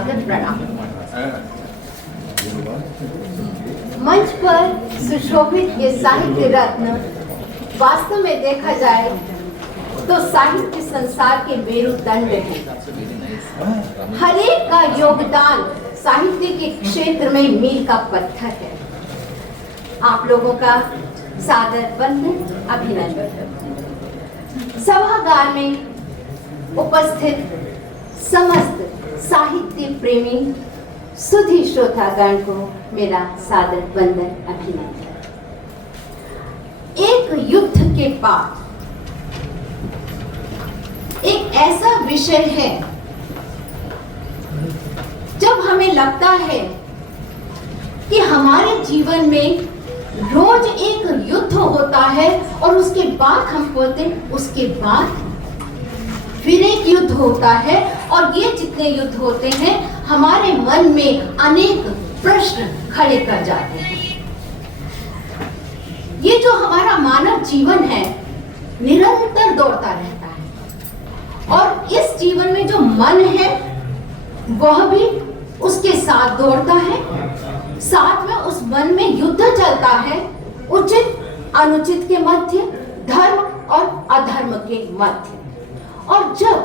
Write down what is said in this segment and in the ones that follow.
सादर प्रणाम। मंच पर सुशोभित ये साहित्य रत्न वास्तव में देखा जाए तो साहित्य संसार के मेरुदंड है। हर एक का योगदान साहित्य के क्षेत्र में मील का पत्थर है। आप लोगों का सादर वंदन, अभिनंदन। सभागार में उपस्थित समस्त साहित्य प्रेमी सुधी श्रोतागण को मेरा सादर वंदन, अभिनंदन। एक युद्ध के बाद एक ऐसा विषय है जब हमें लगता है कि हमारे जीवन में रोज एक युद्ध होता है और उसके बाद हम बोलते हैं उसके बाद फिर एक युद्ध होता है, और ये जितने युद्ध होते हैं हमारे मन में अनेक प्रश्न खड़े कर जाते हैं। ये जो हमारा मानव जीवन है निरंतर दौड़ता रहता है, और इस जीवन में जो मन है वह भी उसके साथ दौड़ता है। साथ में उस मन में युद्ध चलता है, उचित अनुचित के मध्य, धर्म और अधर्म के मध्य। और जब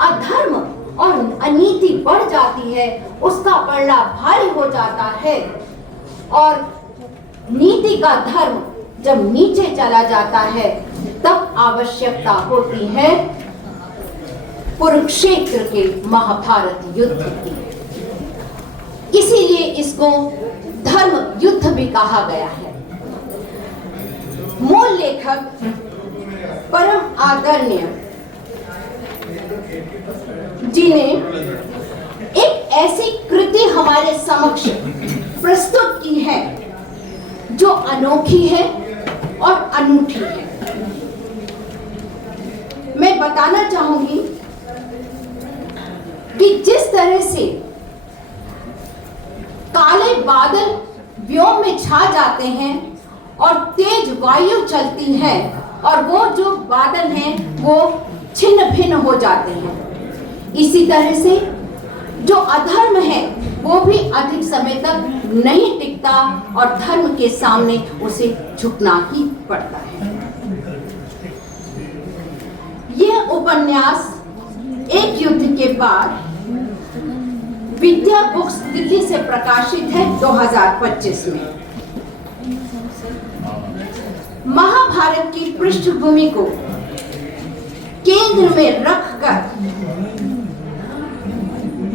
अधर्म और अनीति बढ़ जाती है, उसका पलड़ा भारी हो जाता है, और नीति का धर्म जब नीचे चला जाता है, तब आवश्यकता होती है कुरुक्षेत्र के महाभारत युद्ध की। इसीलिए इसको धर्म युद्ध भी कहा गया है। मूल लेखक परम आदरणीय जी ने एक ऐसी कृति हमारे समक्ष प्रस्तुत की है जो अनोखी है और अनूठी है। मैं बताना चाहूंगी कि जिस तरह से काले बादल व्योम में छा जाते हैं और तेज वायु चलती है, और वो जो बादल हैं वो छिन्न भिन्न हो जाते हैं, इसी तरह से जो अधर्म है वो भी अधिक समय तक नहीं टिकता और धर्म के सामने उसे झुकना ही पड़ता है। यह उपन्यास एक युद्ध के बाद विद्या बुक्स दिल्ली से प्रकाशित है 2025 में। महाभारत की पृष्ठभूमि को केंद्र में रखकर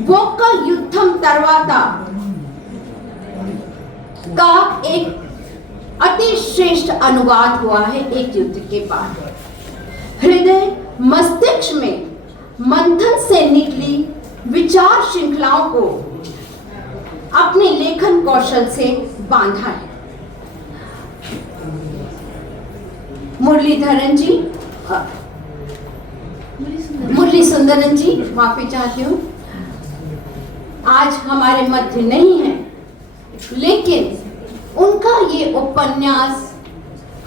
वोक्कल युद्धम तर्वाता का एक अति श्रेष्ठ अनुवाद हुआ है एक युद्ध के बाद। हृदय मस्तिष्क में मंथन से निकली विचार श्रृंखलाओं को अपने लेखन कौशल से बांधा है। मुरली सुंदरन जी, माफी चाहती हूँ, आज हमारे मध्य नहीं है, लेकिन उनका ये उपन्यास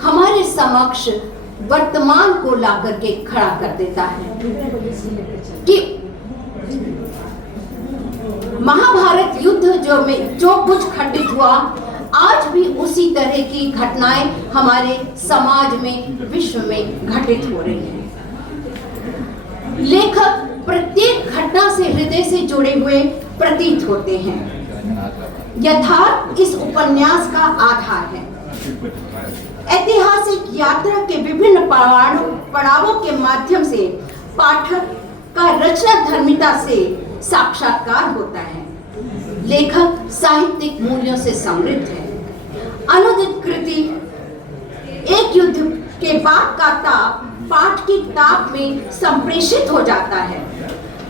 हमारे समक्ष वर्तमान को लाकर के खड़ा कर देता है कि महाभारत युद्ध जो कुछ घटित हुआ, आज भी उसी तरह की घटनाएं हमारे समाज में, विश्व में घटित हो रही हैं। लेखक प्रत्येक घटना से हृदय से जुड़े हुए प्रतीत होते हैं। यथार्थ इस उपन्यास का आधार है। ऐतिहासिक यात्रा के विभिन्न पड़ावों के माध्यम से पाठक का रचना धर्मिता से साक्षात्कार होता है। लेखक साहित्यिक मूल्यों से समृद्ध है। अनुदित कृति एक युद्ध के बाद का ताप पाठ की ताप में संप्रेषित हो जाता है।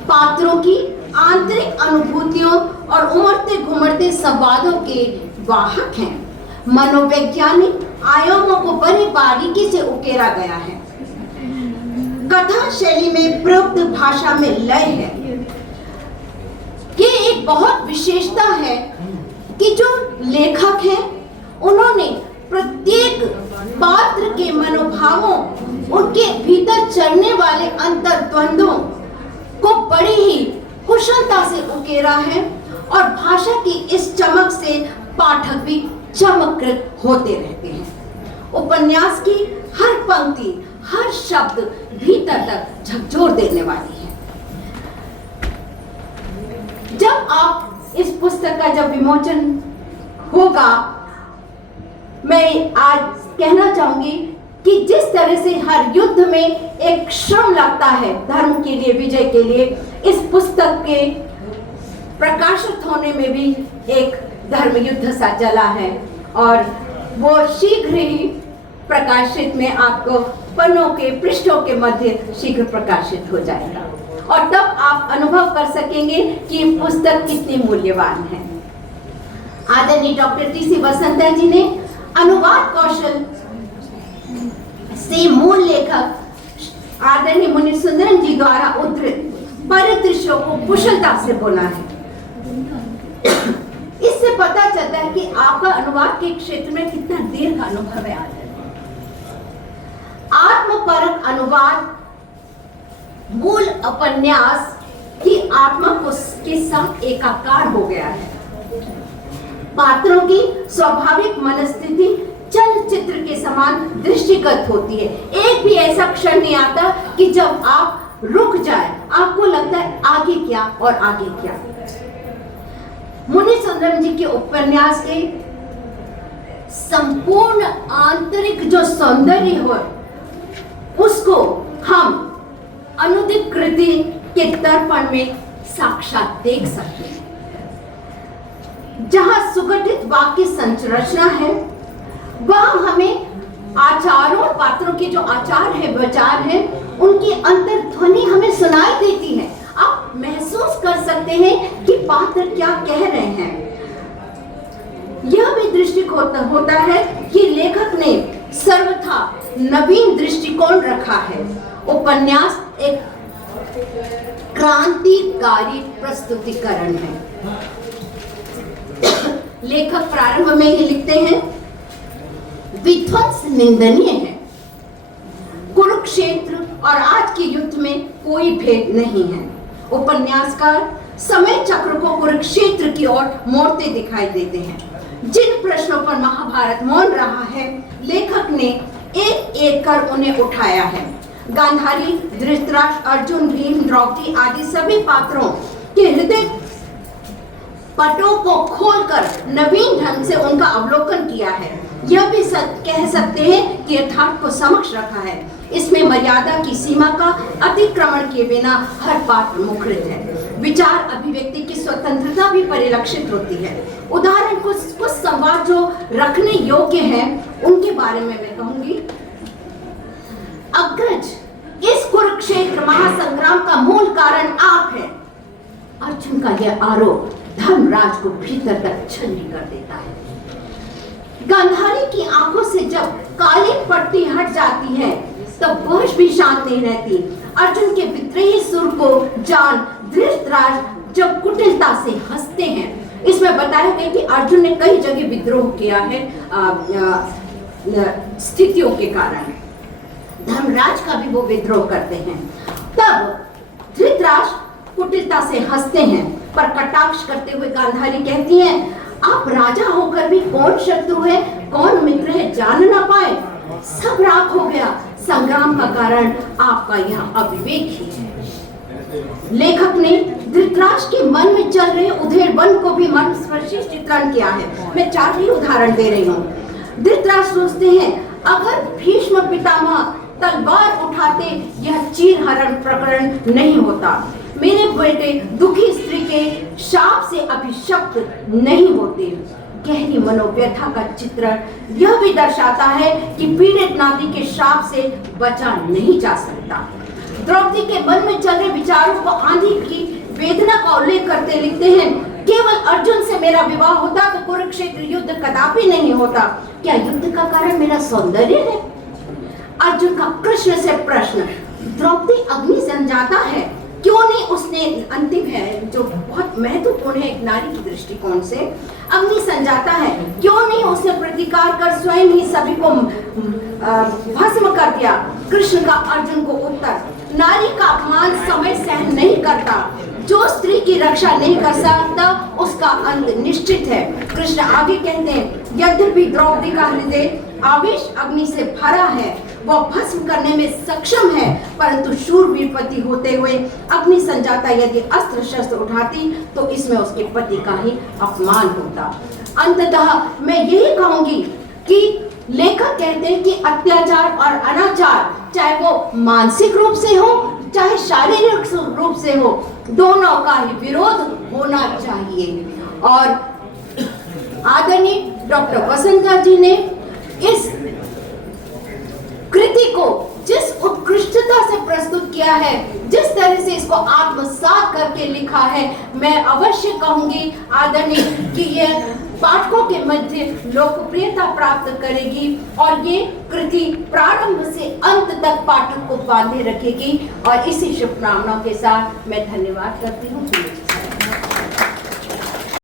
पात्रों की आंतरिक अनुभूतियों और उमड़ते घुमड़ते संवादों के वाहक हैं। मनोवैज्ञानिक आयामों को बड़ी बारीकी से उकेरा गया है। कथा शैली में प्रयुक्त भाषा में लय है। ये एक बहुत विशेषता है कि जो लेखक हैं उन्होंने प्रत्येक पात्र के मनोभावों, उनके भीतर चलने वाले अंतर्द्वंद्वों को बड़ी ही कुशलता से उकेरा है और भाषा की इस चमक से पाठक भी चमत्कृत होते रहते हैं। उपन्यास की हर पंक्ति, हर शब्द भीतर तक झकझोर देने वाली है। जब आप इस पुस्तक का जब विमोचन होगा, मैं आज कहना चाहूंगी कि जिस तरह से हर युद्ध में एक श्रम लगता है धर्म के लिए, विजय के लिए, इस पुस्तक के प्रकाशित होने में भी एक धर्म युद्ध सा चला है और वो शीघ्र ही प्रकाशित में आपको पन्नों के पृष्ठों के मध्य शीघ्र प्रकाशित हो जाएगा और तब आप अनुभव कर सकेंगे कि पुस्तक कितनी मूल्यवान है। आदरणीय डॉक्टर टी.सी. वसंता जी ने अनुवाद कौशल से मूल लेखक आदरणीय मुनि सुंदरम जी द्वारा उद्धृत परिदृश्यों को कुशलता से बोला है। इससे पता चलता है कि आपका अनुवाद के क्षेत्र में कितना दीर्घ अनुभव है। आत्मपरक अनुवाद मूल उपन्यास की आत्मा को के साथ एकाकार हो गया है। पात्रों की स्वाभाविक मनस्थिति चलचित्र के समान दृष्टिगत होती है। एक भी ऐसा क्षण नहीं आता कि जब आप रुक जाए, आपको लगता है आगे क्या और आगे क्या। मुनि सुंदरम जी के उपन्यास के संपूर्ण आंतरिक जो सौंदर्य हो, उसको हम अनुदित कृति के दर्पण में साक्षात देख सकते हैं। जहां सुगठित वाक्य संरचना है, वहां हमें आचारों, पात्रों के जो आचार है, विचार है, उनकी अंतर्ध्वनि हमें सुनाई देती है। आप महसूस कर सकते हैं कि पात्र क्या कह रहे हैं। यह भी दृष्टिकोण होता है कि लेखक ने सर्वथा नवीन दृष्टिकोण रखा है। उपन्यास एक क्रांतिकारी प्रस्तुतिकरण है। लेखक प्रारंभ में ही लिखते हैं, विध्वंस निंदनीय है, कुरुक्षेत्र और आज के युद्ध में कोई भेद नहीं है। उपन्यासकार समय चक्र को कुरुक्षेत्र की ओर मोड़ते दिखाई देते हैं। जिन प्रश्नों पर महाभारत मौन रहा है, लेखक ने एक एक कर उन्हें उठाया है। गांधारी, धृतराष्ट्र, अर्जुन, भीम, द्रौपदी आदि सभी पात्रों के हृदय पटों को खोलकर नवीन ढंग से उनका अवलोकन किया है। यह भी कह सकते हैं कि यथार्थ को समक्ष रखा है। इसमें मर्यादा की सीमा का अतिक्रमण किए बिना हर पात्र मुखरित है। विचार अभिव्यक्ति की स्वतंत्रता भी परिलक्षित होती है। उदाहरण कुछ संवाद जो रखने योग्य हैं, उनके बारे में मैं कहूंगी। अग्रज, इस कुरुक्षेत्र महासंग्राम का मूल कारण आप हैं। अर्जुन का यह आरोप धर्मराज को भीतर तक छलनी कर देता है। गांधारी की आंखों से जब काली पट्टी हट जाती है, तब वह भी शांत नहीं रहती। अर्जुन के विद्रोही सुर को जान धृतराष्ट्र जब कुटिलता से हंसते हैं। इसमें बताया गया कि अर्जुन ने कई जगह विद्रोह किया है स्थितियों के कारण। धर्मराज का भी वो विद्रोह करते हैं। तब धृतराष्ट्र कुटिलता से हंसते हैं, पर कटाक्ष करते हुए गांधारी कहती हैं, आप राजा होकर भी कौन शत्रु है, कौन मित्र है, जान ना पाए। सब राख हो गया। संग्राम का कारण आपका यह अविवेक ही है। लेखक ने धृतराष्ट्र के मन में चल रहे उधेड़बन को भी मन स्पर्शी चित्रण किया है। मैं 4 ही उदाहरण दे रही हूँ। धृतराष्ट्र सोचते हैं, अगर भीष्म पितामह तलवार उठाते, यह चीरहरण प्रकरण नहीं होता। मेरे बेटे दुखी स्त्री के शाप से अभिशप्त नहीं होते। गहरी मनोव्यथा का चित्रण यह भी दर्शाता है कि पीड़ित नारी के शाप से बचा नहीं जा सकता। द्रौपदी के मन में चल रहे विचारों को आंधी की वेदना का उल्लेख करते लिखते हैं, केवल अर्जुन से मेरा विवाह होता तो कुरुक्षेत्र युद्ध कदापि नहीं होता। क्या युद्ध का कारण मेरा सौंदर्य है? अर्जुन का कृष्ण से प्रश्न। द्रौपदी अग्नि संजाता है, क्यों नहीं उसने, अंतिम है जो बहुत महत्वपूर्ण है एक नारी की दृष्टिकोण से, अग्नि संजाता है, क्यों नहीं उसने प्रतिकार कर स्वयं ही सभी को भस्म कर दिया? कृष्ण का अर्जुन को उत्तर, नारी का अपमान समय सहन नहीं करता। जो स्त्री की रक्षा नहीं कर सकता उसका अंत निश्चित है। कृष्ण आगे कहते हैं, यद्यपि द्रौपदी का हृदय आवेश अग्नि से भरा है, वह भस्म करने में सक्षम है, परंतु शूरवीर पति होते हुए अग्नि संजाता यदि अस्त्र शस्त्र उठाती तो इसमें उसके पति का ही अपमान होता। अंततः मैं यही कहूंगी कि लेखक कहते हैं कि अत्याचार और अनाचार, चाहे वो मानसिक रूप से हो चाहे शारीरिक रूप से हो, दोनों का ही विरोध होना चाहिए। और आदरणीय डॉक्टर वसंता जी ने इस कृति को जिस उत्कृष्टता से प्रस्तुत किया है, जिस तरह से इसको आत्मसात करके लिखा है, मैं अवश्य कहूंगी आदरणीय कि यह पाठकों के मध्य लोकप्रियता प्राप्त करेगी और ये कृति प्रारंभ से अंत तक पाठक को बांधे रखेगी। और इसी शुभकामनाओं के साथ मैं धन्यवाद करती हूँ।